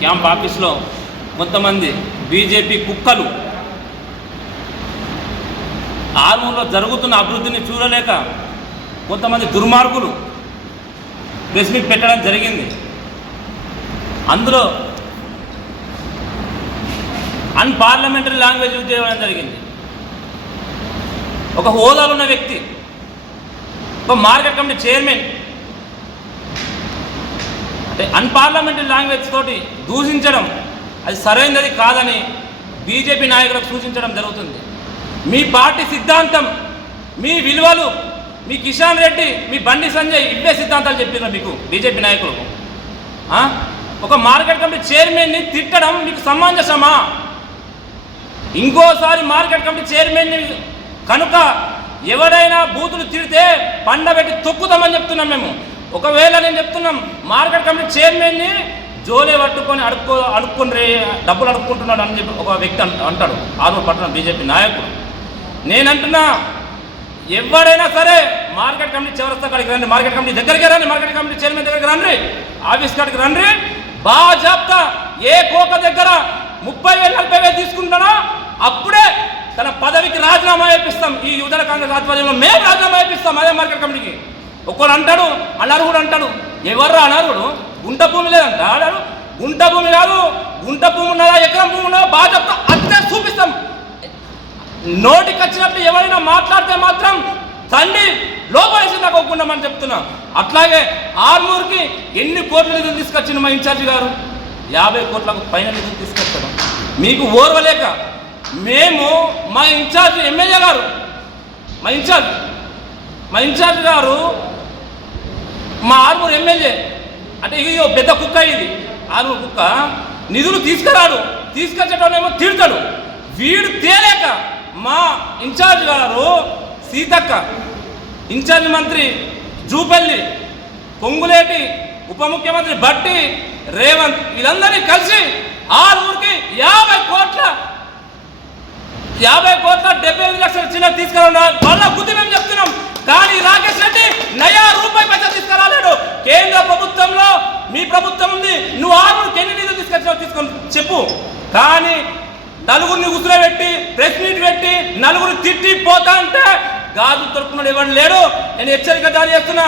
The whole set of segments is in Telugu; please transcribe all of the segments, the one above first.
క్యాంప్ ఆఫీస్లో కొంతమంది బీజేపీ కుక్కలు. ఆర్మూర్లో జరుగుతున్న అభివృద్ధిని చూడలేక కొంతమంది దుర్మార్గులు ప్రెస్ మీట్ పెట్టడం జరిగింది. అందులో అన్పార్లమెంటరీ లాంగ్వేజ్ యూజ్ చేయడం జరిగింది. ఒక హోదాలో ఉన్న వ్యక్తి ఒక మార్కెట్ కమిటీ చైర్మన్ అంటే అన్పార్లమెంటరీ లాంగ్వేజ్ తోటి దూషించడం అది సరైనది కాదని బీజేపీ నాయకులకు సూచించడం జరుగుతుంది. మీ పార్టీ సిద్ధాంతం మీ విలువలు మీ కిషన్ రెడ్డి మీ బండి సంజయ్ ఇవే సిద్ధాంతాలు చెప్పిన మీకు బీజేపీ నాయకులకు. ఒక మార్కెట్ కమిటీ చైర్మన్ని తిట్టడం మీకు సమంజసమా? ఇంకోసారి మార్కెట్ కమిటీ చైర్మన్ని కనుక ఎవరైనా బూతులు తిడితే పండబెట్టి తొక్కుతామని చెప్తున్నాం మేము. ఒకవేళ నేను చెప్తున్నాం మార్కెట్ కమిటీ చైర్మన్ని జోలే పట్టుకొని అడుక్కో అడుక్కుని రే డబ్బులు అడుక్కుంటున్నాడు అని చెప్పి ఒక వ్యక్తి అంట- అంటాడు. ఆర్మూర్ పట్టణం బీజేపీ నాయకుడు. నేనంటున్నా ఎవడైనా సరే మార్కెట్ కమిటీ చివరస్తా కాడికి రండి మార్కెట్ కమిటీ దగ్గరికి రండి మార్కెట్ కమిటీ చైర్మన్ దగ్గరికి రండి ఆఫీస్ కాడికి రండి. బాజాప్తా ఏ కోక దగ్గర ముప్పై వేలు నలభై వేలు తీసుకుంటానో అప్పుడే తన పదవికి రాజీనామా చేపిస్తాం. ఈ యువజన కాంగ్రెస్ ఆధ్వర్యంలో మేము రాజీనామా చేపిస్తాం అదే మార్కెట్ కమిటీకి. ఒక్కడు అంటాడు అనర్హుడు అంటాడు. ఎవర్రా అనర్హుడు గుంట భూమి లేదంట. అడాడు గుంట భూమి కాదు. గుంట భూమి ఉన్నదా? ఎకరం భూమి ఉన్నదా? బాజాప్తా అంతే చూపిస్తాం. నోటికి వచ్చినప్పుడు ఎవరైనా మాట్లాడితే మాత్రం తండ్రి లోపలేసి నాకు ఒప్పుకున్నామని చెప్తున్నా. అట్లాగే ఆర్మూర్కి ఎన్ని కోట్ల నిధులు తీసుకొచ్చింది మా ఇన్ఛార్జి గారు? యాభై కోట్లకు పైన నిధులు తీసుకొచ్చాడు. మీకు ఓర్వలేక మేము మా ఇన్ఛార్జ్ ఎమ్మెల్యే గారు. మా ఇన్ఛార్జ్. మా ఇన్ఛార్జ్ గారు మా ఆరుగురు ఎమ్మెల్యే అంటే ఇది పెద్ద కుక్క ఇది. ఆరుగురు కుక్క నిధులు తీసుకురాడు తీసుకొచ్చేటోనేమో తిడతాడు. వీడు తేలేక మా ఇన్ఛార్జ్ గారు సీతక్క ఇన్ఛార్జ్ మంత్రి జూపల్లి పొంగులేటి ఉప ముఖ్యమంత్రి బట్టి రేవంత్ వీళ్ళందరినీ కలిసి ఆరుగురికి యాభై కోట్ల యాభై కోట్ల డెబ్బై ఐదు లక్షల చిన్న తీసుకురా వాళ్ళ బుద్ధి మేము చెప్తున్నాం. కానీ రాకేష్ రెడ్డి నయా రూపాయి పైసా తీసుకురాలేడు. కేంద్ర ప్రభుత్వంలో మీ ప్రభుత్వం ఉంది. నువ్వు ఆరుగురికి ఎన్ని నిధులు తీసుకొచ్చావు తీసుకొని చెప్పు. కానీ నలుగురిని ఉసురబెట్టి ప్రెస్ మీట్ పెట్టి నలుగురు తిట్టి పోతా అంటే గాజు తొడుకున్నాడు ఎవరు లేడు? నేను హెచ్చరిక జారీ చేస్తున్నా.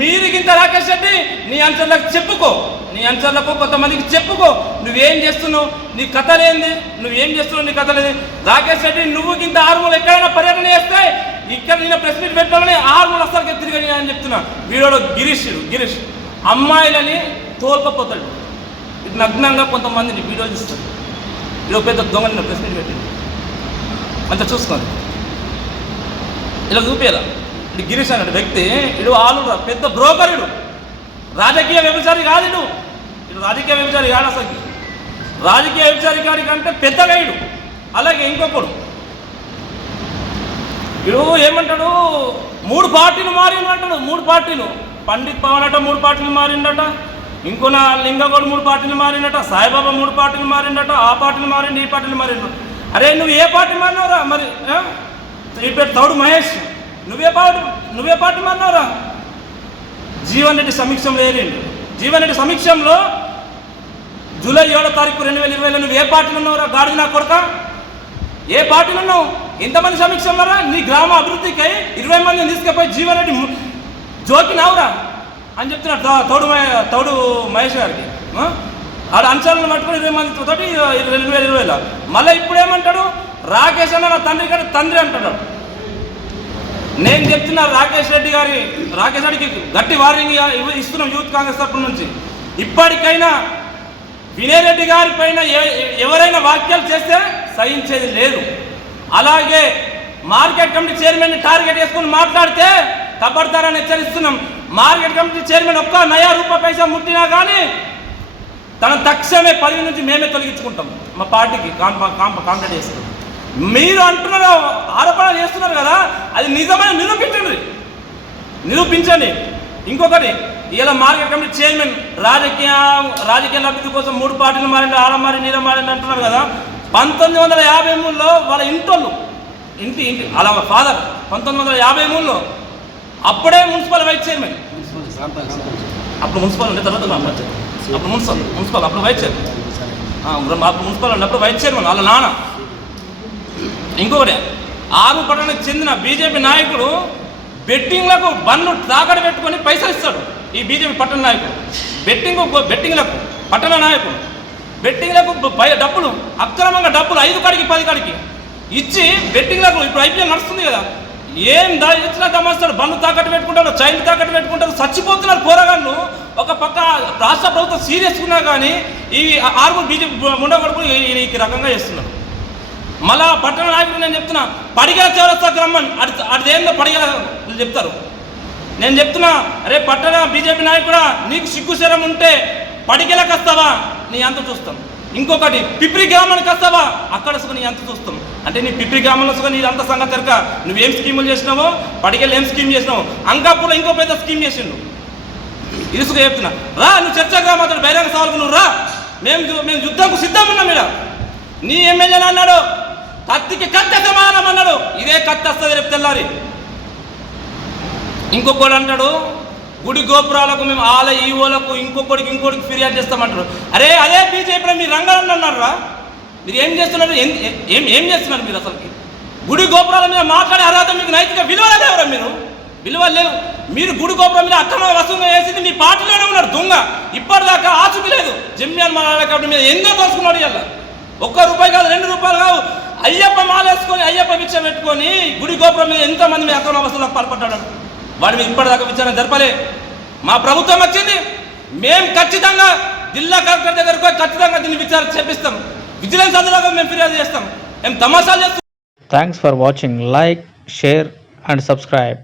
మీరు ఇంత రాకేష్ రెడ్డి నీ అంచర్లకు చెప్పుకో. నీ అంచర్లకు కొంతమందికి చెప్పుకో. నువ్వేం చేస్తున్నావు? నీ కథ లేనిది నువ్వేం చేస్తున్నావు నీ కథ లేదు రాకేష్ రెడ్డి నువ్వు ఇంత ఆరుమూలు ఎక్కడైనా పర్యటన చేస్తే ఇక్కడ నేను ప్రెస్ మీట్ పెట్టాలని ఆరుమూలు అసలు తిరిగి అని చెప్తున్నా. వీడోడు గిరీష్ గిరీష్. అమ్మాయిలని తోల్కపోతాడు నగ్నంగా కొంతమందిని వీడియోలు చూస్తాడు. ఇది పెద్ద దొంగ నిన్న ప్రెస్ మీట్ పెట్టింది అంత చూసుకోండి. ఇలా చూపించాల ఇది గిరీష్ అన్నాడు వ్యక్తి ఇడు ఆలు పెద్ద బ్రోకర్ ఇడు. రాజకీయ వ్యభిచారి కాదు ఇడు. ఇడు రాజకీయ వ్యభిచారి కాడు అసలు. రాజకీయ వ్యభిచారి కాడి కంటే పెద్దగా ఇడు. అలాగే ఇంకొకడు. ఇడు ఏమంటాడు? మూడు పార్టీలు మారిండు అంటాడు మూడు పార్టీలు. పండిత్ పవన్ అట మూడు పార్టీలు మారిండట ఇంకో నా లింగగోడు మూడు పార్టీలు మారిండట సాయిబాబా మూడు పార్టీలు మారిండట ఆ పార్టీలు మారిండు ఈ పార్టీలు మారిండు అరే నువ్వు ఏ పార్టీ మారినావురా మరి నీ పేరు తౌడు మహేష్. నువ్వే పాటు నువ్వే పార్టీ మారినావురా జీవన్ రెడ్డి సమీక్షంలో ఏరిండు జీవన్ రెడ్డి సమీక్షంలో జూలై ఏడో తారీఖు రెండు వేల ఇరవైలో నువ్వు ఏ పార్టీలు ఉన్నావురా? గాడిద నా కొడక. ఏ పార్టీలు ఉన్నావు? ఎంతమంది సమీక్షంలోరా? నీ గ్రామ అభివృద్ధికి ఇరవై మందిని తీసుకుపోయి జీవన్ రెడ్డి జోకినావురా అని చెప్తున్నాడు తౌడు తౌడు మహేష్ గారికి. ఆడ అంశాలను పట్టుకుని ఇరవై మంది తోటి రెండు వేల ఇరవైలో. మళ్ళీ ఇప్పుడు ఏమంటాడు రాకేష్ అన్న నా తండ్రి గారి తండ్రి అంటాడు నేను చెప్తున్నా రాకేష్ రెడ్డి గారి రాకేష్ రెడ్డికి గట్టి వార్నింగ్ ఇస్తున్నాం యూత్ కాంగ్రెస్ తరఫు నుంచి. ఇప్పటికైనా వినయ్ రెడ్డి గారి పైన ఎవరైనా వాక్యాలు చేస్తే సహించేది లేదు. అలాగే మార్కెట్ కమిటీ చైర్మన్ టార్గెట్ చేసుకుని మాట్లాడితే కబడతారని హెచ్చరిస్తున్నాం. మార్కెట్ కమిటీ చైర్మన్ ఒక్క నయా రూపాయి పైసా ముట్టినా కానీ తన తక్షణమే పదవి నుంచి మేమే తొలగించుకుంటాం. మా పార్టీకి కాంప కాంప కాంప్లైంట్ చేస్తాం మీరు అంటున్నారు ఆరోపణ చేస్తున్నారు కదా అది నిజమని నిరూపించండి. నిరూపించండి. ఇంకొకటి ఇలా మార్కెట్ కమిటీ చైర్మన్ రాజకీయ రాజకీయ లబ్ధి కోసం మూడు పార్టీలు మారండి ఆడ మారి నీడ మారండి అంటున్నారు కదా. పంతొమ్మిది వందల యాభై మూడులో వాళ్ళ ఇంటోళ్ళు ఇంటి ఇంటి అలా ఫాదర్ పంతొమ్మిది వందల యాభై మూడులో అప్పుడే మున్సిపల్ వైస్ చైర్మన్. అప్పుడు మున్సిపల్ ఉండే తర్వాత మా అప్పుడు మున్సిపల్ మున్సిపల్ అప్పుడు వైస్ చైర్మన్. అప్పుడు మా మున్సిపల్ ఉన్నప్పుడు వైస్ చైర్మన్ వాళ్ళ నాన్న. ఇంకొకటి ఆరు చెందిన బీజేపీ నాయకుడు బెట్టింగ్లకు బండ్లు తాకడ పెట్టుకొని పైసలు ఇస్తాడు ఈ బీజేపీ పట్టణ నాయకుడు. బెట్టింగ్ బెట్టింగ్లకు పట్టణ నాయకుడు. బెట్టింగ్లకు డబ్బులు అక్రమంగా డబ్బులు ఐదు కాడికి పది కాడికి ఇచ్చి బెట్టింగ్లకు ఇప్పుడు ఐపీఎల్ నడుస్తుంది కదా. ఏం దా ఇచ్చినా దమాస్తాడు బండ్లు తాకట్టు పెట్టుకుంటారు చైన్ తాకట్టు పెట్టుకుంటారు చచ్చిపోతున్నారు పోరగాళ్ళు. ఒక పక్క రాష్ట్ర ప్రభుత్వం సీరియస్ ఉన్నా కానీ ఈ ఆరుగురు బీజేపీ ముండగొడుకులు ఈ రకంగా చేస్తున్నారు. మళ్ళా పట్టణ నాయకుడు నేను చెప్తున్నా పడిగల చౌరస్తా రమ్మని అది అదేందో పడిగల చెప్తారు. నేను చెప్తున్నా అరే పట్టణ బీజేపీ నాయకుడా నీకు సిగ్గుశరం ఉంటే పడిగలకు వస్తావా? నీ అంత చూస్తాం. ఇంకొకటి పిప్రి గ్రామానికి వస్తావా? అక్కడ సుఖ నీ అంత చూస్తాం. అంటే నీ పిప్రి గ్రామంలో సుఖ నీ అంత సంగతి తెరక నువ్వేం స్కీములు చేసినావో పడిగలు ఏం స్కీమ్ చేసినావు అంకాపూర్లో ఇంకో పెద్ద స్కీమ్ చేసిండు. ఇది చెప్తున్నా. రా నువ్వు చర్చా గ్రామాతో బహిరంగ సవాల్కు నువ్వు రా. మేము మేము యుద్ధంకు సిద్ధం ఉన్నాం ఇక్కడ. నీ ఎమ్మెల్యేలు అన్నాడు కత్తికి కత్త సమానం అన్నాడు ఇదే కత్తి వస్తుంది రేపు తెల్లారి. ఇంకొకడు అంటాడు గుడి గోపురాలకు మేము ఆల ఈవోలకు ఇంకొకడికి ఇంకోటికి ఫిర్యాదు చేస్తామంటారు. అరే అదే బీజేపీలో మీరు రంగాలను అన్నారా మీరు ఏం చేస్తున్నారు? ఏం- ఏం చేస్తున్నారు మీరు అసలుకి? గుడి గోపురాల మీద మాట్లాడే అర్హత మీకు నైతిక విలువ లేవరా మీరు? విలువ లేవు. మీరు గుడి గోపురం మీద అక్రమ వసూలు వేసింది మీ పార్టీలోనే ఉన్నారు దొంగ. ఇప్పటిదాకా ఆచుకి లేదు. జమ్యాన్ మాట్లాడే మీద ఎంతో దోసుకున్నాడు ఇలా ఒక్క రూపాయి కాదు రెండు రూపాయలు కావు. అయ్యప్ప మాలేసుకొని అయ్యప్ప భిక్ష పెట్టుకొని గుడి గోపురం మీద ఎంతమంది మీ అక్రమ అవస్థలకు పాల్పడ్డాడు. వాడి మీద ఇప్పటిదాకా విచారణ జరపలే. మా ప్రభుత్వం వచ్చింది. మేము ఖచ్చితంగా జిల్లా కలెక్టర్ దగ్గరకు పోయి ఖచ్చితంగా దీన్ని విచారణ చేపిస్తాం. విజిలెన్స్ అందులో మేము ఫిర్యాదు చేస్తాం. మేము తమాషాలు చేస్తాం thanks for watching like share and subscribe